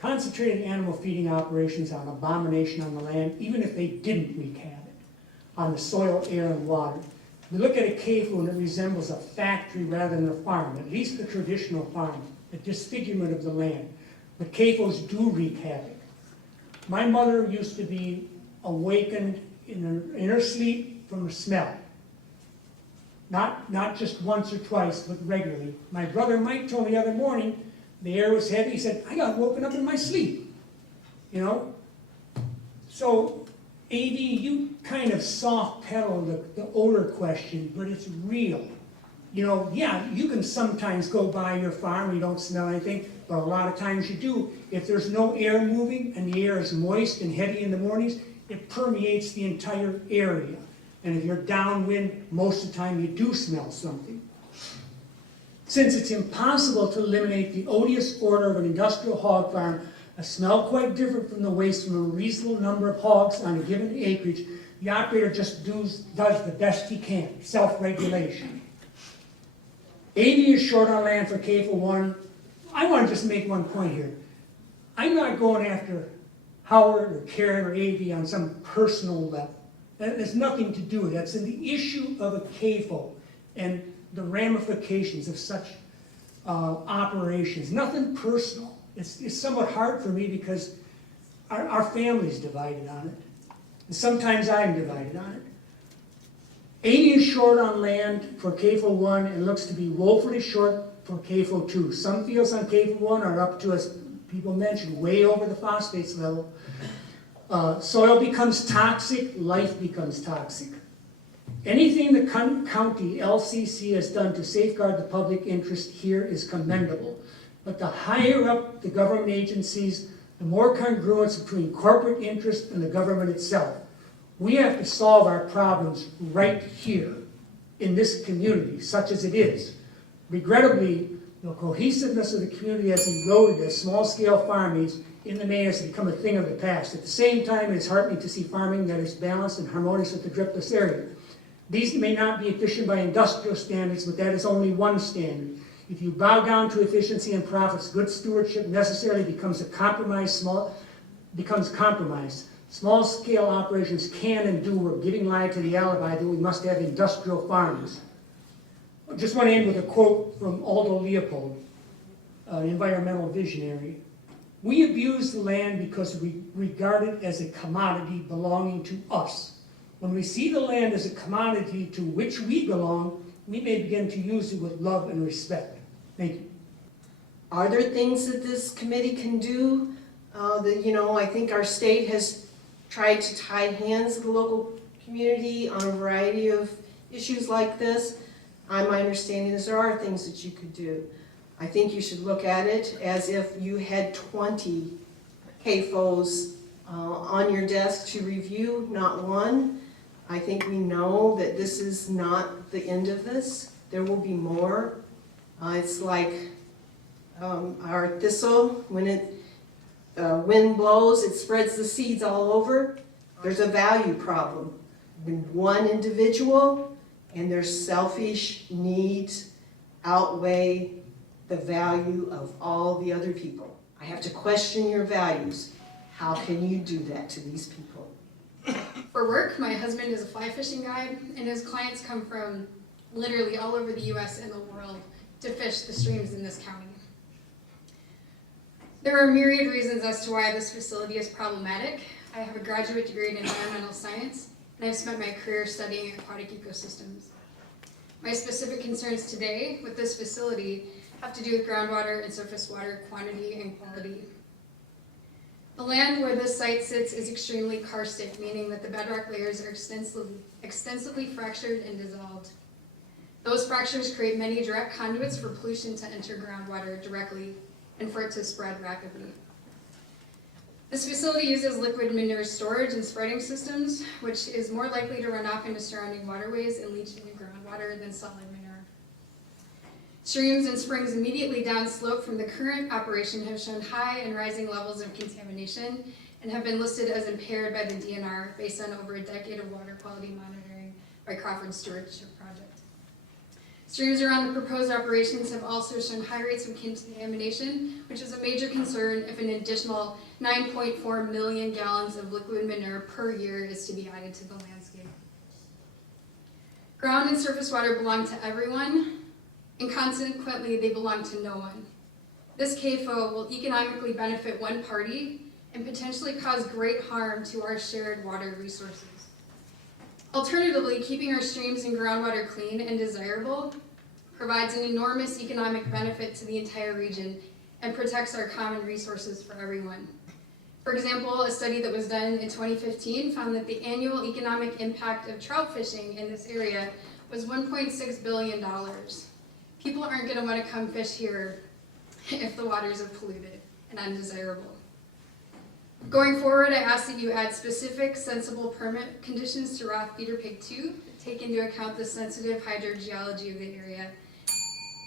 Concentrated animal feeding operations are an abomination on the land, even if they didn't wreak havoc on the soil, air, and water. We look at a CAFO and it resembles a factory rather than a farm, at least the traditional farm, a disfigurement of the land. But CAFOs do wreak havoc. My mother used to be awakened in her sleep from a smell. Not just once or twice, but regularly. My brother Mike told me the other morning, the air was heavy. He said, I got woken up in my sleep, you know? So, AD, you kind of soft pedal the odor question, but it's real. You know, yeah, you can sometimes go by your farm, you don't smell anything, but a lot of times you do. If there's no air moving and the air is moist and heavy in the mornings, it permeates the entire area. And if you're downwind, most of the time you do smell something. Since it's impossible to eliminate the odious odor of an industrial hog farm, a smell quite different from the waste from a reasonable number of hogs on a given acreage, the operator just does the best he can, self-regulation. 80 is short on land for CAFO 1. I want to just make one point here. I'm not going after Howard or Karen or AV on some personal level. That has nothing to do with it. That's in the issue of a CAFO and the ramifications of such operations. Nothing personal. It's somewhat hard for me because our family's divided on it. And sometimes I'm divided on it. 80 is short on land for CAFO 1 and looks to be woefully short for CAFO 2. Some fields on CAFO 1 are up to, as people mentioned, way over the phosphates level. Soil becomes toxic, life becomes toxic. Anything the county LCC has done to safeguard the public interest here is commendable. But the higher up the government agencies, the more congruence between corporate interest and the government itself. We have to solve our problems right here in this community, such as it is. Regrettably, the cohesiveness of the community has eroded as small-scale farming in the main has become a thing of the past. At the same time, it's heartening to see farming that is balanced and harmonious with the dripless area. These may not be efficient by industrial standards, but that is only one standard. If you bow down to efficiency and profits, good stewardship necessarily becomes compromised. Small-scale operations can and do work, giving lie to the alibi that we must have industrial farms. I just want to end with a quote from Aldo Leopold, an environmental visionary. We abuse the land because we regard it as a commodity belonging to us. When we see the land as a commodity to which we belong, we may begin to use it with love and respect. Thank you. Are there things that this committee can do? I think our state has tried to tie hands with the local community on a variety of issues like this. My understanding is there are things that you could do. I think you should look at it as if you had 20 CAFOs on your desk to review, not one. I think we know that this is not the end of this. There will be more. It's like our thistle, when it wind blows, it spreads the seeds all over. There's a value problem. When one individual and their selfish needs outweigh the value of all the other people. I have to question your values. How can you do that to these people? For work, my husband is a fly fishing guide, and his clients come from literally all over the US and the world to fish the streams in this county. There are myriad reasons as to why this facility is problematic. I have a graduate degree in environmental science, and I've spent my career studying aquatic ecosystems. My specific concerns today with this facility have to do with groundwater and surface water quantity and quality. The land where this site sits is extremely karstic, meaning that the bedrock layers are extensively fractured and dissolved. Those fractures create many direct conduits for pollution to enter groundwater directly and for it to spread rapidly. This facility uses liquid manure storage and spreading systems, which is more likely to run off into surrounding waterways and leach into groundwater than solid manure. Streams and springs immediately downslope from the current operation have shown high and rising levels of contamination and have been listed as impaired by the DNR based on over a decade of water quality monitoring by Crawford Stewardship Project. Streams around the proposed operations have also shown high rates of contamination, which is a major concern if an additional 9.4 million gallons of liquid manure per year is to be added to the landscape. Ground and surface water belong to everyone, and consequently they belong to no one. This CAFO will economically benefit one party and potentially cause great harm to our shared water resources. Alternatively, keeping our streams and groundwater clean and desirable provides an enormous economic benefit to the entire region and protects our common resources for everyone. For example, a study that was done in 2015 found that the annual economic impact of trout fishing in this area was $1.6 billion. People aren't going to want to come fish here if the waters are polluted and undesirable. Going forward, I ask that you add specific, sensible permit conditions to Roth Feeder Pig II that take into account the sensitive hydrogeology of the area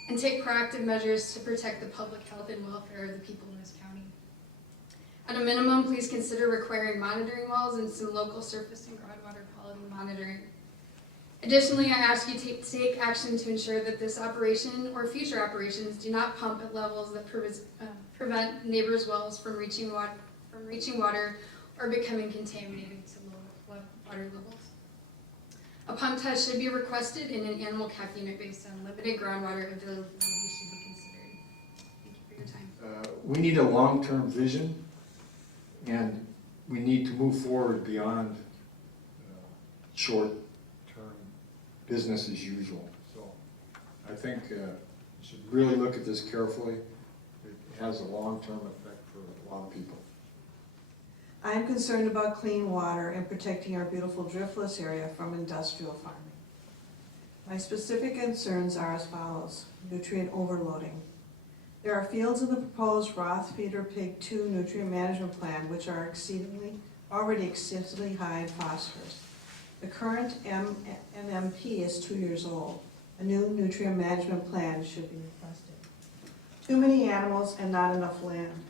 and take proactive measures to protect the public health and welfare of the people in this county. At a minimum, please consider requiring monitoring wells and some local surface and groundwater quality monitoring. Additionally, I ask you to take action to ensure that this operation or future operations do not pump at levels that prevent neighbors' wells from reaching water or becoming contaminated to low water levels. A pump test should be requested in an animal cap unit based on limited groundwater availability should be considered. Thank you for your time. We need a long-term vision, and we need to move forward beyond short-term business as usual. So I think we should really look at this carefully. It has a long-term effect for a lot of people. I'm concerned about clean water and protecting our beautiful driftless area from industrial farming. My specific concerns are as follows: nutrient overloading. There are fields in the proposed Roth Feeder Pig II nutrient management plan which are already excessively high in phosphorus. The current NMP is 2 years old. A new nutrient management plan should be requested. Too many animals and not enough land.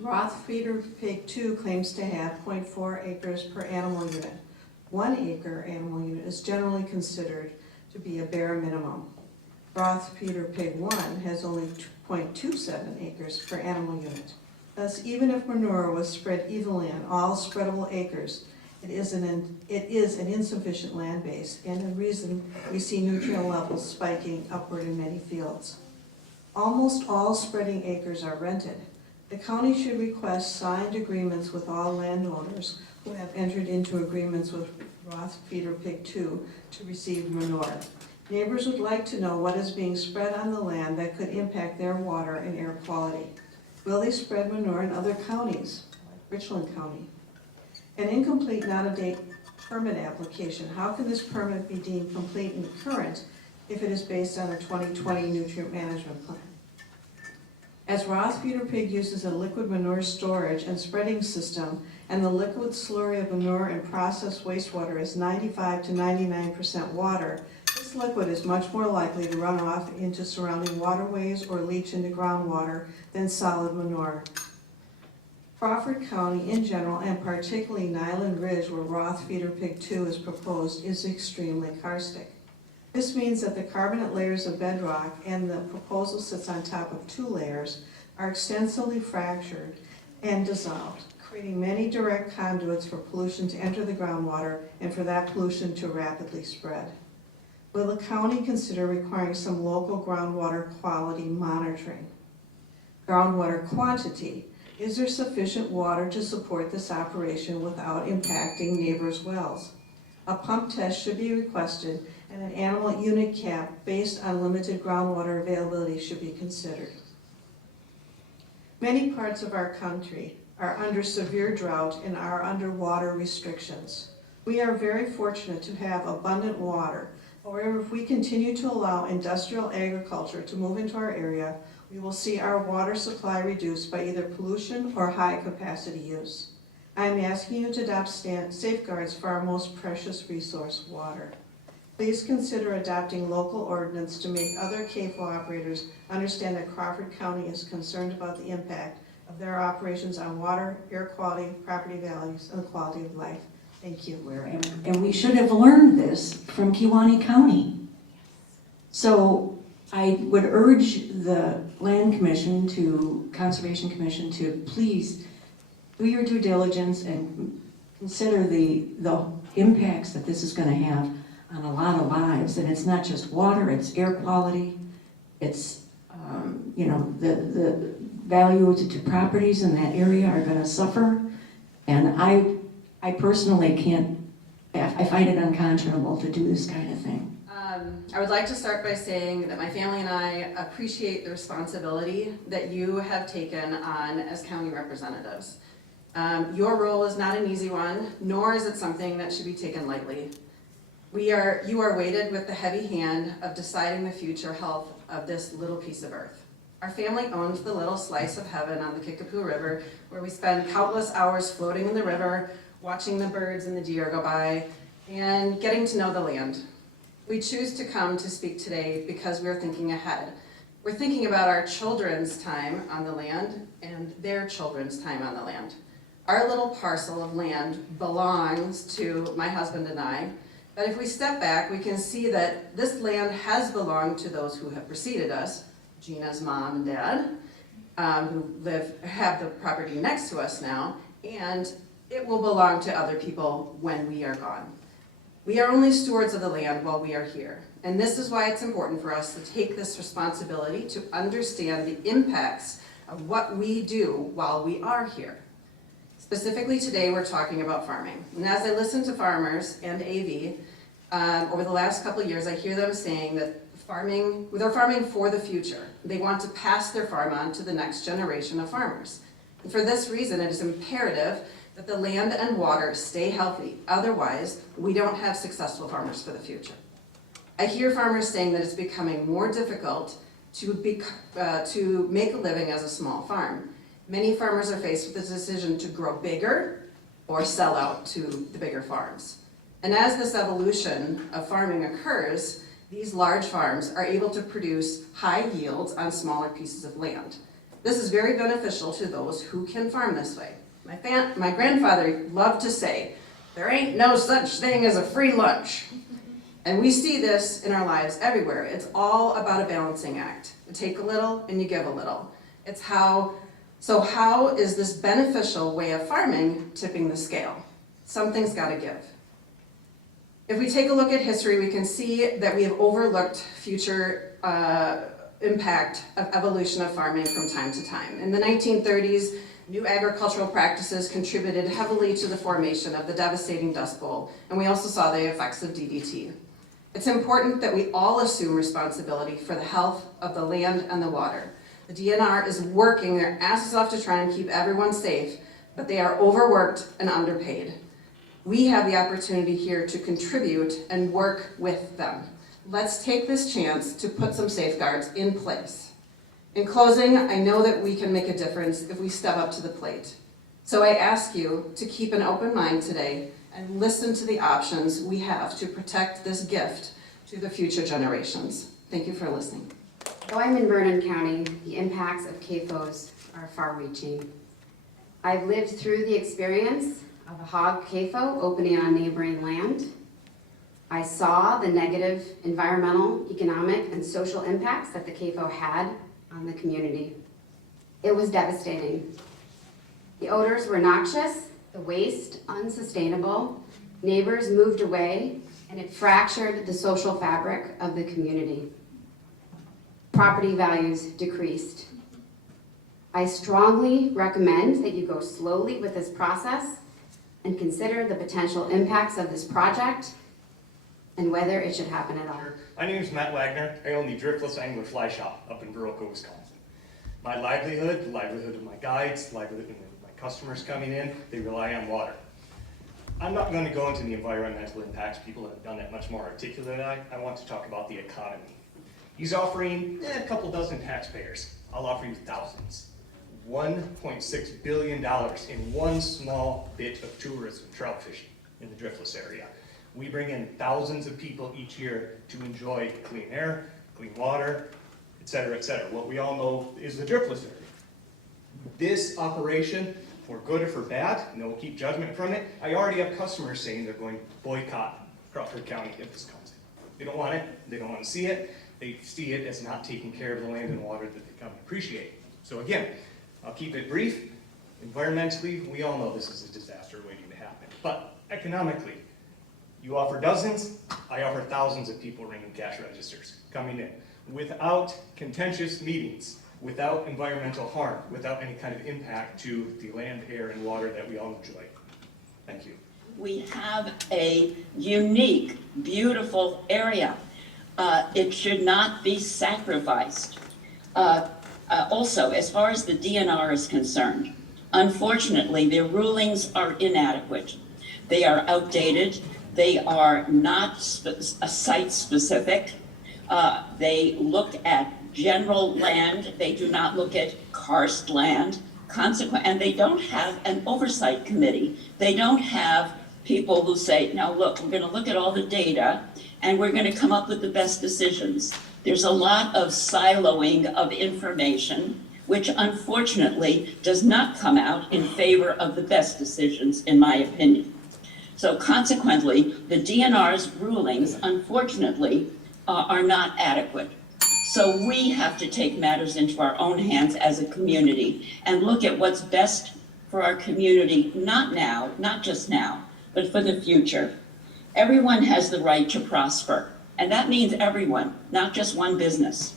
Roth Feeder Pig II claims to have 0.4 acres per animal unit. 1 acre animal unit is generally considered to be a bare minimum. Roth Feeder Pig I has only 0.27 acres per animal unit. Thus, even if manure was spread evenly on all spreadable acres, it is an insufficient land base, and a reason we see nutrient levels spiking upward in many fields. Almost all spreading acres are rented. The county should request signed agreements with all landowners who have entered into agreements with Roth Feeder Pig II to receive manure. Neighbors would like to know what is being spread on the land that could impact their water and air quality. Will they spread manure in other counties, like Richland County? An incomplete, not-a-date permit application. How can this permit be deemed complete and current if it is based on a 2020 nutrient management plan? As Roth Feeder Pig uses a liquid manure storage and spreading system, and the liquid slurry of manure and processed wastewater is 95 to 99% water, this liquid is much more likely to run off into surrounding waterways or leach into groundwater than solid manure. Crawford County in general, and particularly Nyland Ridge, where Roth Feeder Pig II is proposed, is extremely karstic. This means that the carbonate layers of bedrock, and the proposal sits on top of 2 layers, are extensively fractured and dissolved, creating many direct conduits for pollution to enter the groundwater and for that pollution to rapidly spread. Will the county consider requiring some local groundwater quality monitoring? Groundwater quantity. Is there sufficient water to support this operation without impacting neighbors' wells? A pump test should be requested, and an animal unit cap based on limited groundwater availability should be considered. Many parts of our country are under severe drought and are under water restrictions. We are very fortunate to have abundant water. However, if we continue to allow industrial agriculture to move into our area, we will see our water supply reduced by either pollution or high capacity use. I am asking you to adopt safeguards for our most precious resource, water. Please consider adopting local ordinance to make other CAFO operators understand that Crawford County is concerned about the impact of their operations on water, air quality, property values, and the quality of life. Thank you. And we should have learned this from Kewaunee County. So I would urge the Land Commission Conservation Commission to please do your due diligence and consider the impacts that this is gonna have on a lot of lives. And it's not just water, it's air quality, it's, you know, the value to properties in that area are gonna suffer. And I personally I find it unconscionable to do this kind of thing. I would like to start by saying that my family and I appreciate the responsibility that you have taken on as county representatives. Your role is not an easy one, nor is it something that should be taken lightly. You are weighted with the heavy hand of deciding the future health of this little piece of earth. Our family owns the little slice of heaven on the Kickapoo River, where we spend countless hours floating in the river, watching the birds and the deer go by, and getting to know the land. We choose to come to speak today because we're thinking ahead. We're thinking about our children's time on the land and their children's time on the land. Our little parcel of land belongs to my husband and I, but if we step back, we can see that this land has belonged to those who have preceded us, Gina's mom and dad, who have the property next to us now, and it will belong to other people when we are gone. We are only stewards of the land while we are here, and this is why it's important for us to take this responsibility to understand the impacts of what we do while we are here. Specifically today, we're talking about farming. And as I listen to farmers and AV, over the last couple of years, I hear them saying that they're farming for the future. They want to pass their farm on to the next generation of farmers. And for this reason, it is imperative that the land and water stay healthy. Otherwise, we don't have successful farmers for the future. I hear farmers saying that it's becoming more difficult to make a living as a small farm. Many farmers are faced with the decision to grow bigger or sell out to the bigger farms. And as this evolution of farming occurs, these large farms are able to produce high yields on smaller pieces of land. This is very beneficial to those who can farm this way. My grandfather loved to say, there ain't no such thing as a free lunch. And we see this in our lives everywhere. It's all about a balancing act. You take a little and you give a little. So how is this beneficial way of farming tipping the scale? Something's got to give. If we take a look at history, we can see that we have overlooked future impact of evolution of farming from time to time. In the 1930s, new agricultural practices contributed heavily to the formation of the devastating Dust Bowl, and we also saw the effects of DDT. It's important that we all assume responsibility for the health of the land and the water. The DNR is working their asses off to try and keep everyone safe, but they are overworked and underpaid. We have the opportunity here to contribute and work with them. Let's take this chance to put some safeguards in place. In closing, I know that we can make a difference if we step up to the plate. So I ask you to keep an open mind today and listen to the options we have to protect this gift to the future generations. Thank you for listening. Though I'm in Vernon County, the impacts of CAFOs are far-reaching. I've lived through the experience of a hog CAFO opening on neighboring land. I saw the negative environmental, economic, and social impacts that the CAFO had on the community. It was devastating. The odors were noxious, the waste unsustainable, neighbors moved away, and it fractured the social fabric of the community. Property values decreased. I strongly recommend that you go slowly with this process and consider the potential impacts of this project and whether it should happen at all. My name is Matt Wagner. I own the Driftless Angler Fly Shop up in Baroka, Wisconsin. My livelihood, the livelihood of my guides, the livelihood of my customers coming in, they rely on water. I'm not going to go into the environmental impacts. People have done it much more articulate than I want to talk about the economy. He's offering a couple dozen taxpayers. I'll offer you thousands. $1.6 billion in one small bit of tourism, trout fishing in the Driftless area. We bring in thousands of people each year to enjoy clean air, clean water, et cetera, et cetera. What we all know is the Driftless area. This operation, for good or for bad, no keep judgment from it. I already have customers saying they're going to boycott Crawford County if this comes in. They don't want it, they don't want to see it. They see it as not taking care of the land and water that they come and appreciate. So again, I'll keep it brief. Environmentally, we all know this is a disaster waiting to happen. But economically, you offer dozens, I offer thousands of people ringing cash registers coming in without contentious meetings, without environmental harm, without any kind of impact to the land, air, and water that we all enjoy. Thank you. We have a unique, beautiful area. It should not be sacrificed. Also, as far as the DNR is concerned, unfortunately, their rulings are inadequate. They are outdated. They are not site-specific. They look at general land. They do not look at karst land. And they don't have an oversight committee. They don't have people who say, now look, we're going to look at all the data and we're going to come up with the best decisions. There's a lot of siloing of information, which unfortunately does not come out in favor of the best decisions, in my opinion. So consequently, the DNR's rulings, unfortunately, are not adequate. So we have to take matters into our own hands as a community and look at what's best for our community, not now, not just now, but for the future. Everyone has the right to prosper, and that means everyone, not just one business.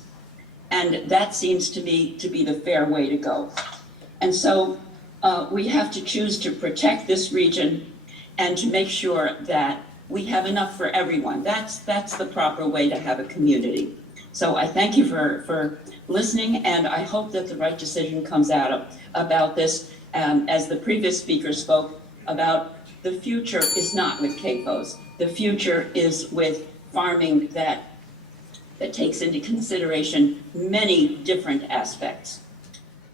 And that seems to me to be the fair way to go. And so we have to choose to protect this region and to make sure that we have enough for everyone. That's the proper way to have a community. So I thank you for listening, and I hope that the right decision comes out about this. As the previous speaker spoke about, the future is not with CAFOs. The future is with farming that takes into consideration many different aspects.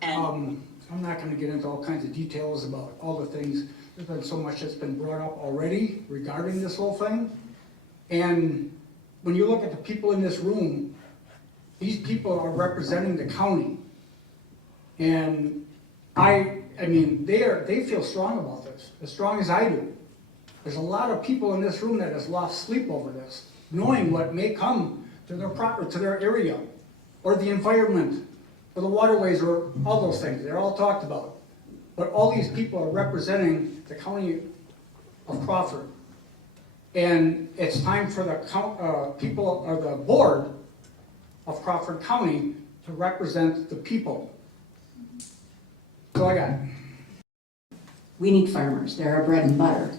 And I'm not going to get into all kinds of details about all the things. There's been so much that's been brought up already regarding this whole thing. And when you look at the people in this room, these people are representing the county. And I mean, they feel strong about this, as strong as I do. There's a lot of people in this room that has lost sleep over this, knowing what may come to their area, or the environment, or the waterways, or all those things. They're all talked about. But all these people are representing the county of Crawford. And it's time for the people, or the board of Crawford County, to represent the people. That's all I got. We need farmers. They're our bread and butter.